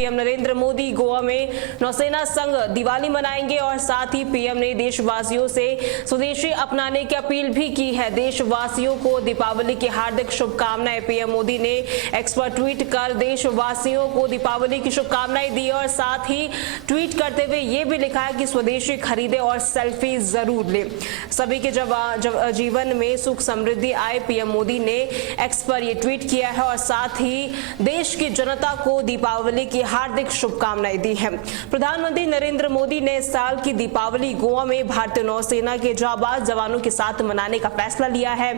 PM Narendra Modi Goa में नौसेना संग दिवाली मनाएंगे और साथ ही पीएम ने देशवासियों से स्वदेशी अपनाने की अपील भी की है। देशवासियों को दीपावली की हार्दिक शुभकामनाएं। पीएम मोदी ने एक्स पर ट्वीट कर देशवासियों को दीपावली की शुभकामनाएं दी और साथ ही ट्वीट करते हुए ये भी लिखा है कि स्वदेशी खरीदे और सेल्फी जरूर ले, सभी के जीवन में सुख समृद्धि आए। पीएम मोदी ने एक्स पर ये ट्वीट किया है और साथ ही देश की जनता को दीपावली की हार्दिक शुभकामनाएं दी है। प्रधानमंत्री नरेंद्र मोदी ने इस साल की दीपावली गोवा में भारतीय नौसेना के जाबाज जवानों के साथ मनाने का फैसला लिया है।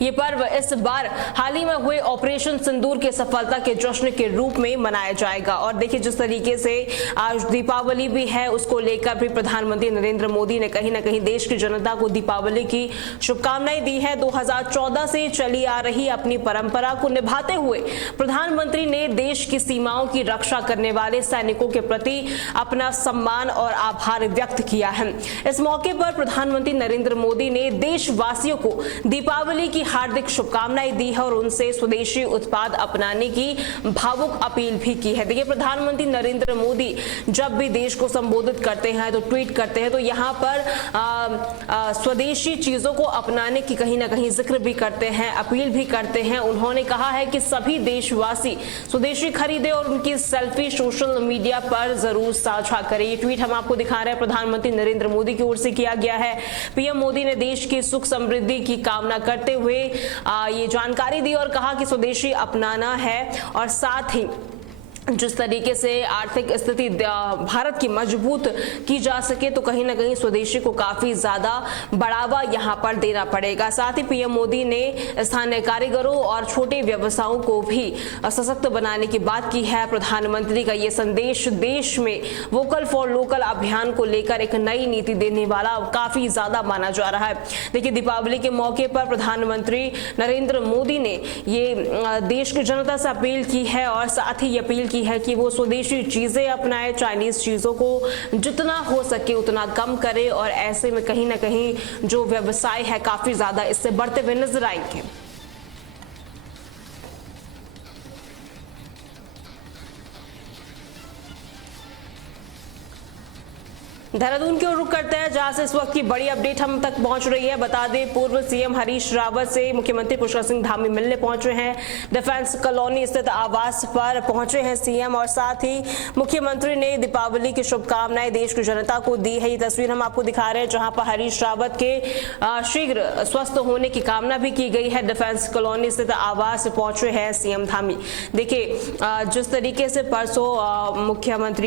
ये पर्व इस बार हाल ही में हुए ऑपरेशन सिंदूर के सफलता के जश्न के रूप में मनाया जाएगा। और देखिए, जिस तरीके से आज दीपावली भी है, उसको लेकर भी प्रधानमंत्री नरेंद्र मोदी ने कहीं ना कहीं देश की जनता को दीपावली की शुभकामनाएं दी है। 2014 से चली आ रही अपनी परंपरा को निभाते हुए प्रधानमंत्री ने देश की सीमाओं की रक्षा करने वाले सैनिकों के प्रति अपना सम्मान और आभार व्यक्त किया है। इस मौके पर प्रधानमंत्री नरेंद्र मोदी ने देशवासियों को दीपावली की हार्दिक शुभकामनाएं दी है और उनसे स्वदेशी उत्पाद अपनाने की भावुक अपील भी की है। देखिए, प्रधानमंत्री नरेंद्र मोदी जब भी देश को संबोधित करते हैं तो ट्वीट करते हैं तो यहाँ पर स्वदेशी चीजों को अपनाने की कहीं ना कहीं जिक्र भी करते हैं, अपील भी करते हैं। उन्होंने कहा है कि सभी देशवासी स्वदेशी खरीदे और उनकी सेल्फी सोशल मीडिया पर जरूर साझा करें। ये ट्वीट हम आपको दिखा रहे हैं, प्रधानमंत्री नरेंद्र मोदी की ओर से किया गया है। पीएम मोदी ने देश की सुख समृद्धि की कामना करते हुए ये जानकारी दी और कहा कि स्वदेशी अपनाना है और साथ ही जिस तरीके से आर्थिक स्थिति भारत की मजबूत की जा सके तो कहीं ना कहीं स्वदेशी को काफी ज्यादा बढ़ावा यहां पर देना पड़ेगा। साथ ही पीएम मोदी ने स्थानीय कारीगरों और छोटे व्यवसायों को भी सशक्त बनाने की बात की है। प्रधानमंत्री का ये संदेश देश में वोकल फॉर लोकल अभियान को लेकर एक नई नीति देने वाला काफी ज्यादा माना जा रहा है। देखिए, दीपावली के मौके पर प्रधानमंत्री नरेंद्र मोदी ने ये देश की जनता से अपील की है और साथ ही अपील की है कि वो स्वदेशी चीजें अपनाए, चाइनीज चीजों को जितना हो सके उतना कम करे और ऐसे में कहीं ना कहीं जो व्यवसाय है काफी ज्यादा इससे बढ़ते हुए नजर आएंगे। देहरादून की ओर रुख करते हैं, जहां से इस वक्त की बड़ी अपडेट हम तक पहुंच रही है। बता दें, पूर्व सीएम हरीश रावत से मुख्यमंत्री पुष्कर सिंह धामी मिलने पहुंचे हैं। डिफेंस कॉलोनी स्थित आवास पर पहुंचे हैं सीएम और साथ ही मुख्यमंत्री ने दीपावली की शुभकामनाएं देश की जनता को दी है। ये तस्वीर हम आपको दिखा रहे हैं, जहां पर हरीश रावत के शीघ्र स्वस्थ होने की कामना भी की गई है। डिफेंस कॉलोनी स्थित आवास पहुंचे हैं सीएम धामी। देखिए, जिस तरीके से परसों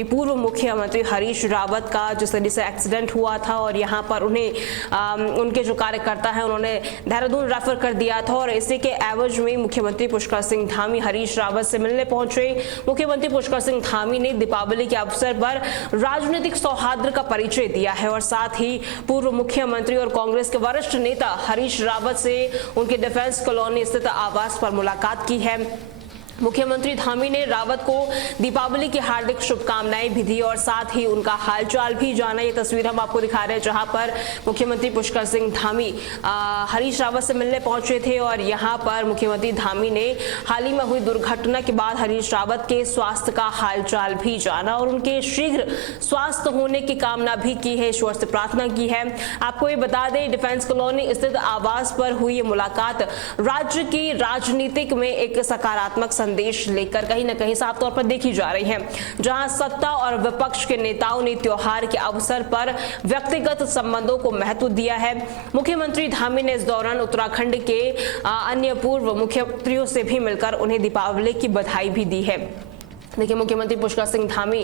पूर्व मुख्यमंत्री हरीश रावत का जिस तरीके से एक्सीडेंट हुआ था और यहां पर उन्हें उनके जो कार्यकर्ता हैं उन्होंने देहरादून रेफर कर दिया था और इसी के एवज में मुख्यमंत्री पुष्कर सिंह धामी हरीश रावत से मिलने पहुंचे। मुख्यमंत्री पुष्कर सिंह धामी ने दीपावली के अवसर पर राजनीतिक सौहार्द का परिचय दिया है और साथ ही पूर्व मुख्यमंत्री और कांग्रेस के वरिष्ठ नेता हरीश रावत से उनके डिफेंस कॉलोनी स्थित आवास पर मुलाकात की है। मुख्यमंत्री धामी ने रावत को दीपावली की हार्दिक शुभकामनाएं भी दी और साथ ही उनका हालचाल भी जाना। ये तस्वीर हम आपको दिखा रहे हैं, जहां पर मुख्यमंत्री पुष्कर सिंह धामी हरीश रावत से मिलने पहुंचे थे और यहां पर मुख्यमंत्री धामी ने हाल ही में हुई दुर्घटना के बाद हरीश रावत के स्वास्थ्य का हालचाल भी जाना और उनके शीघ्र स्वास्थ्य होने की कामना भी की है, ईश्वर से प्रार्थना की है। आपको ये बता दें, डिफेंस कॉलोनी स्थित आवास पर हुई मुलाकात राज्य की राजनीतिक में एक सकारात्मक संदेश लेकर कहीं ना कहीं साफ तौर पर देखी जा रही है, जहां सत्ता और विपक्ष के नेताओं ने त्योहार के अवसर पर व्यक्तिगत संबंधों को महत्व दिया है। मुख्यमंत्री धामी ने इस दौरान उत्तराखंड के अन्य पूर्व मुख्यमंत्रियों से भी मिलकर उन्हें दीपावली की बधाई भी दी है। देखिए, मुख्यमंत्री पुष्कर सिंह धामी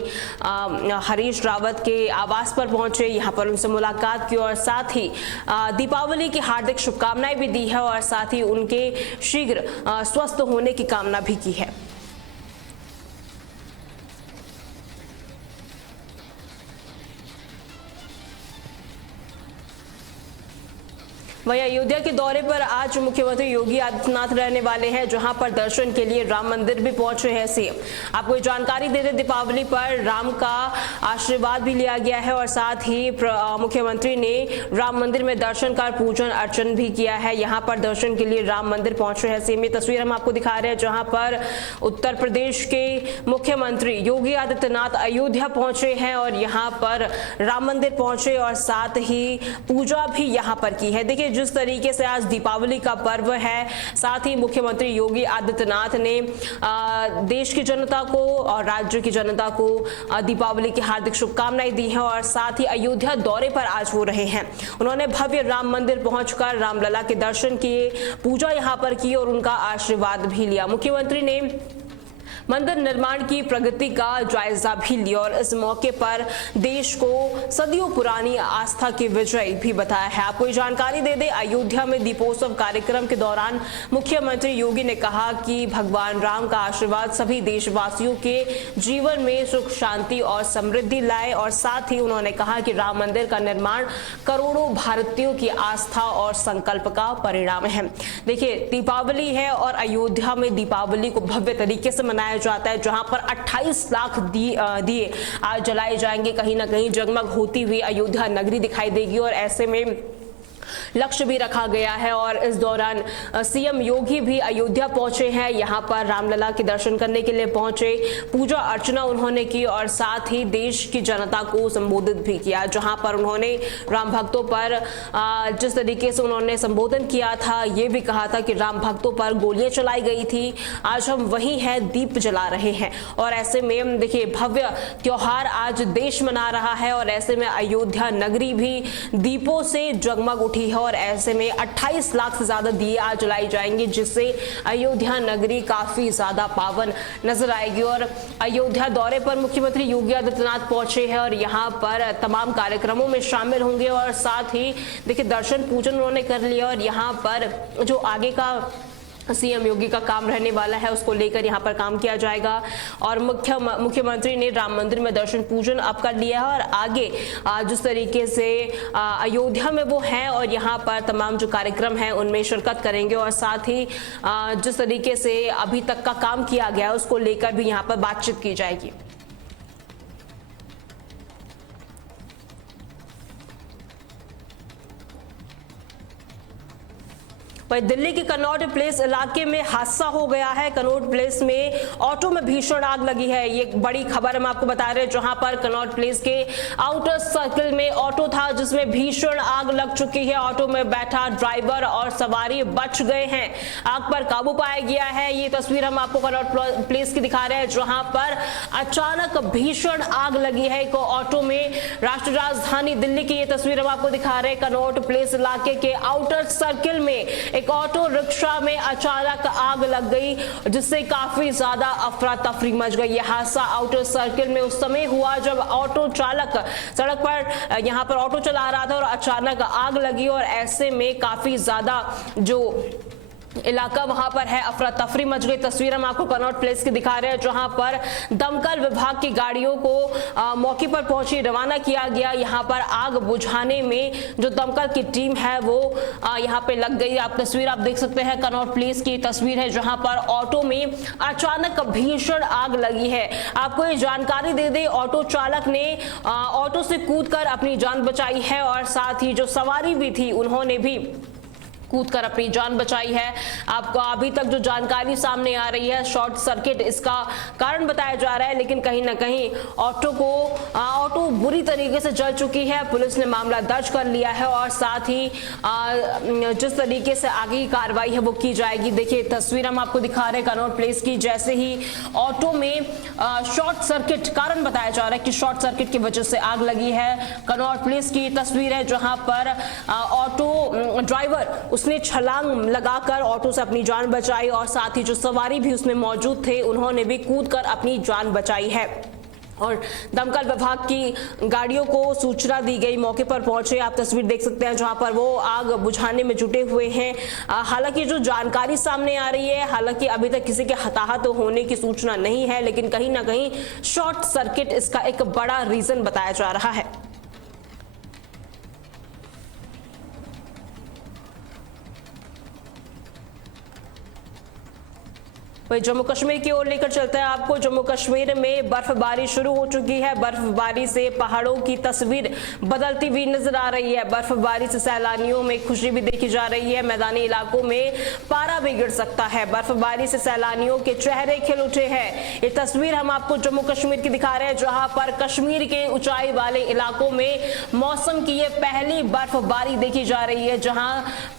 हरीश रावत के आवास पर पहुंचे, यहां पर उनसे मुलाकात की और साथ ही दीपावली की हार्दिक शुभकामनाएं भी दी है और साथ ही उनके शीघ्र स्वस्थ होने की कामना भी की है। वहीं अयोध्या के दौरे पर आज मुख्यमंत्री योगी आदित्यनाथ रहने वाले हैं, जहां पर दर्शन के लिए राम मंदिर भी पहुंचे हैं सीएम। आपको जानकारी दे दें, दीपावली पर राम का आशीर्वाद भी लिया गया है और साथ ही मुख्यमंत्री ने राम मंदिर में दर्शन कर पूजन अर्चन भी किया है। यहां पर दर्शन के लिए राम मंदिर पहुंचे हैं सीएम। ये तस्वीर हम आपको दिखा रहे हैं, जहां पर उत्तर प्रदेश के मुख्यमंत्री योगी आदित्यनाथ अयोध्या पहुंचे हैं और यहाँ पर राम मंदिर पहुंचे और साथ ही पूजा भी यहाँ पर की है। देखिए जिस तरीके से आज दीपावली का पर्व है, साथ ही मुख्यमंत्री योगी आदित्यनाथ ने देश की जनता को और राज्य की जनता को दीपावली की हार्दिक शुभकामनाएं दी हैं और साथ ही अयोध्या दौरे पर आज हो रहे हैं। उन्होंने भव्य राम मंदिर पहुंचकर रामलला के दर्शन किए, पूजा यहां पर की और उनका आशीर्वाद भी लिया। मुख्यमंत्री ने मंदिर निर्माण की प्रगति का जायजा भी लिया और इस मौके पर देश को सदियों पुरानी आस्था की विजय भी बताया है। आपको जानकारी दे दें, अयोध्या में दीपोत्सव कार्यक्रम के दौरान मुख्यमंत्री योगी ने कहा कि भगवान राम का आशीर्वाद सभी देशवासियों के जीवन में सुख शांति और समृद्धि लाए और साथ ही उन्होंने कहा कि राम मंदिर का निर्माण करोड़ों भारतीयों की आस्था और संकल्प का परिणाम है। देखिए दीपावली है और अयोध्या में दीपावली को भव्य तरीके से मनाया जाता है, जहां पर 28 लाख दिए आज जलाए जाएंगे। कहीं ना कहीं जगमग होती हुई अयोध्या नगरी दिखाई देगी और ऐसे में लक्ष्य भी रखा गया है और इस दौरान सीएम योगी भी अयोध्या पहुंचे हैं। यहां पर रामलला के दर्शन करने के लिए पहुंचे, पूजा अर्चना उन्होंने की और साथ ही देश की जनता को संबोधित भी किया, जहां पर उन्होंने राम भक्तों पर जिस तरीके से उन्होंने संबोधन किया था, ये भी कहा था कि राम भक्तों पर गोलियां चलाई गई थी, आज हम वही हैं, दीप जला रहे हैं। और ऐसे में देखिए भव्य त्योहार आज देश मना रहा है और ऐसे में अयोध्या नगरी भी दीपों से जगमग उठी है और ऐसे में 28 लाख से ज्यादा दिए आज जलाई जाएंगे, जिससे अयोध्या नगरी काफी ज्यादा पावन नजर आएगी। और अयोध्या दौरे पर मुख्यमंत्री योगी आदित्यनाथ पहुंचे हैं और यहां पर तमाम कार्यक्रमों में शामिल होंगे और साथ ही देखिए दर्शन पूजन उन्होंने कर लिया और यहां पर जो आगे का सीएम योगी का काम रहने वाला है उसको लेकर यहां पर काम किया जाएगा। और मुख्यमंत्री ने राम मंदिर में दर्शन पूजन अब कर लिया है और आगे जिस तरीके से अयोध्या में वो हैं और यहां पर तमाम जो कार्यक्रम हैं उनमें शिरकत करेंगे और साथ ही जिस तरीके से अभी तक का काम किया गया है उसको लेकर भी यहां पर बातचीत की जाएगी। वहीं दिल्ली के कनॉट प्लेस इलाके में हादसा हो गया है। कनॉट प्लेस में ऑटो में भीषण आग लगी है, ये बड़ी खबर हम आपको बता रहे हैं, जहां पर कनॉट प्लेस के आउटर सर्कल में ऑटो था जिसमें भीषण आग लग चुकी है। ऑटो में बैठा ड्राइवर और सवारी बच गए हैं, आग पर काबू पाया गया है। ये तस्वीर हम आपको कनॉट प्लेस की दिखा रहे हैं, जहां पर अचानक भीषण आग लगी है एक ऑटो में। राष्ट्रीय राजधानी दिल्ली की ये तस्वीर हम आपको दिखा रहे हैं, कनॉट प्लेस इलाके के आउटर सर्कल में एक ऑटो रिक्शा में अचानक आग लग गई, जिससे काफी ज्यादा अफरा तफरी मच गई। यह हादसा आउटर सर्कल में उस समय हुआ जब ऑटो चालक सड़क पर यहां पर ऑटो चला रहा था और अचानक आग लगी और ऐसे में काफी ज्यादा जो इलाका वहां पर है अफरा तफरी मच गई। तस्वीर हम आपको कनॉट प्लेस की दिखा रहे हैं, जहां पर दमकल विभाग की गाड़ियों को मौके पर पहुंची रवाना किया गया। यहां पर आग बुझाने में जो दमकल की टीम है वो यहां पे लग गई। आप तस्वीर आप देख सकते हैं, कनॉट प्लेस की तस्वीर है जहां पर ऑटो में अचानक भीषण आग लगी है। आपको ये जानकारी दे दे, ऑटो चालक ने ऑटो से कूदकर अपनी जान बचाई है और साथ ही जो सवारी भी थी उन्होंने भी कूदकर अपनी जान बचाई है। आपको अभी तक जो जानकारी सामने आ रही है, शॉर्ट सर्किट इसका कारण बताया जा रहा है, लेकिन कहीं ना कहीं ऑटो बुरी तरीके से जल चुकी है। पुलिस ने मामला दर्ज कर लिया है और साथ ही जिस तरीके से आगे की कार्रवाई है वो की जाएगी। देखिए तस्वीर हम आपको दिखा रहे हैं कनॉट प्लेस की, जैसे ही ऑटो में शॉर्ट सर्किट कारण बताया जा रहा है कि शॉर्ट सर्किट की वजह से आग लगी है। कनॉट प्लेस की तस्वीर है जहां पर ऑटो ड्राइवर उसने छलांग लगाकर ऑटो से अपनी जान बचाई और साथ ही जो सवारी भी उसमें मौजूद थे उन्होंने भी कूदकर अपनी जान बचाई है। और दमकल विभाग की गाड़ियों को सूचना दी गई, मौके पर पहुंचे। आप तस्वीर देख सकते हैं जहां पर वो आग बुझाने में जुटे हुए हैं। हालांकि जो जानकारी सामने आ रही है, हालांकि अभी तक किसी के हताहत होने की सूचना नहीं है, लेकिन कहीं ना कहीं शॉर्ट सर्किट इसका एक बड़ा रीजन बताया जा रहा है। वही जम्मू कश्मीर की ओर लेकर चलते हैं आपको। जम्मू कश्मीर में बर्फबारी शुरू हो चुकी है। बर्फबारी से पहाड़ों की तस्वीर बदलती हुई नजर आ रही है। बर्फबारी से सैलानियों में खुशी भी देखी जा रही है। मैदानी इलाकों में पारा भी गिर सकता है। बर्फबारी से सैलानियों के चेहरे खिल उठे हैं। ये तस्वीर हम आपको जम्मू कश्मीर की दिखा रहे हैं, जहां पर कश्मीर के ऊंचाई वाले इलाकों में मौसम की ये पहली बर्फबारी देखी जा रही है, जहां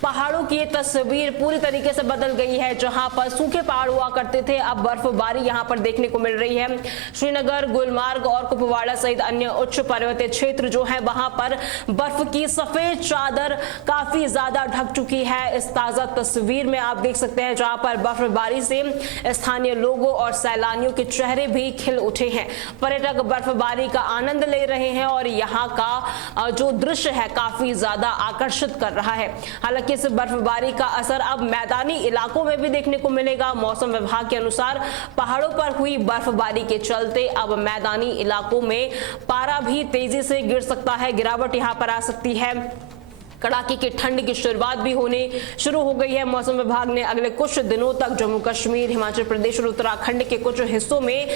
पहाड़ों की ये तस्वीर पूरी तरीके से बदल गई है। जहां पर सूखे पहाड़ हुआ करते थे, अब बर्फबारी यहां पर देखने को मिल रही है। श्रीनगर, गुलमार्ग और कुपवाड़ा सहित अन्य उच्च पर्वतीय क्षेत्र जो है, वहां पर बर्फ की सफेद चादर काफी ज्यादा ढक चुकी है। इस ताजा तस्वीर में आप देख सकते हैं, जहां पर बर्फबारी से स्थानीय लोगों और सैलानियों के चेहरे भी खिल उठे हैं। पर्यटक बर्फबारी का आनंद ले रहे हैं और यहाँ का जो दृश्य है काफी ज्यादा आकर्षित कर रहा है। हालांकि इस बर्फबारी का असर अब मैदानी इलाकों में भी देखने को मिलेगा। मौसम विभाग के अनुसार पहाड़ों पर हुई बर्फबारी के चलते अब मैदानी इलाकों में पारा भी तेजी से गिर सकता है। गिरावट यहां पर आ सकती है। कड़ाके की ठंड की शुरुआत भी होने शुरू हो गई है। मौसम विभाग ने अगले कुछ दिनों तक जम्मू कश्मीर, हिमाचल प्रदेश और उत्तराखंड के कुछ हिस्सों में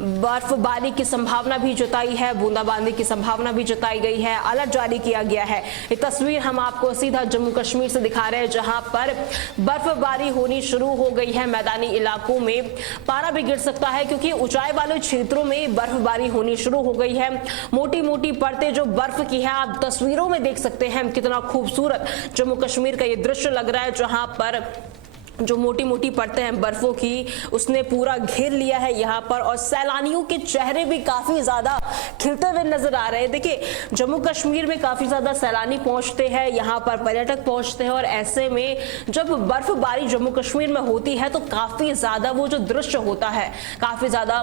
बर्फबारी की संभावना भी जताई है। बूंदाबांदी की संभावना भी जताई गई है। अलर्ट जारी किया गया है। ये तस्वीर हम आपको सीधा जम्मू कश्मीर से दिखा रहे हैं, जहां पर बर्फबारी होनी शुरू हो गई है। मैदानी इलाकों में पारा भी गिर सकता है, क्योंकि ऊंचाई वाले क्षेत्रों में बर्फबारी होनी शुरू हो गई है। मोटी मोटी परतें जो बर्फ की है, आप तस्वीरों में देख सकते हैं कितना खूबसूरत जम्मू कश्मीर का ये दृश्य लग रहा है, जहां पर जो मोटी मोटी परतें हैं बर्फों की, उसने पूरा घेर लिया है यहाँ पर। और सैलानियों के चेहरे भी काफी ज्यादा खिलते हुए नजर आ रहे हैं। देखिए, जम्मू कश्मीर में काफी ज्यादा सैलानी पहुंचते हैं, यहाँ पर पर्यटक पहुंचते हैं, और ऐसे में जब बर्फबारी जम्मू कश्मीर में होती है तो काफी ज्यादा वो जो दृश्य होता है काफी ज्यादा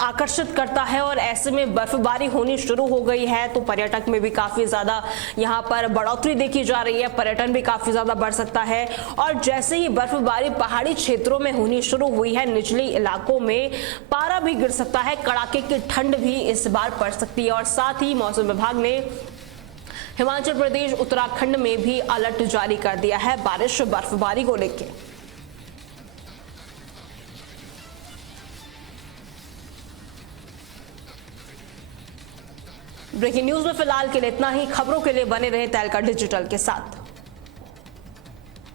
आकर्षित करता है। और ऐसे में बर्फबारी होनी शुरू हो गई है तो पर्यटक में भी काफी ज्यादा यहाँ पर बढ़ोतरी देखी जा रही है। पर्यटन भी काफी ज्यादा बढ़ सकता है। और जैसे ही बर्फबारी पहाड़ी क्षेत्रों में होनी शुरू हुई है, निचले इलाकों में पारा भी गिर सकता है। कड़ाके की ठंड भी इस बार पड़ सकती है। और साथ ही मौसम विभाग ने हिमाचल प्रदेश, उत्तराखंड में भी अलर्ट जारी कर दिया है बारिश बर्फबारी को लेकर। ब्रेकिंग न्यूज में फिलहाल के लिए इतना ही। खबरों के लिए बने रहे तहलका डिजिटल के साथ।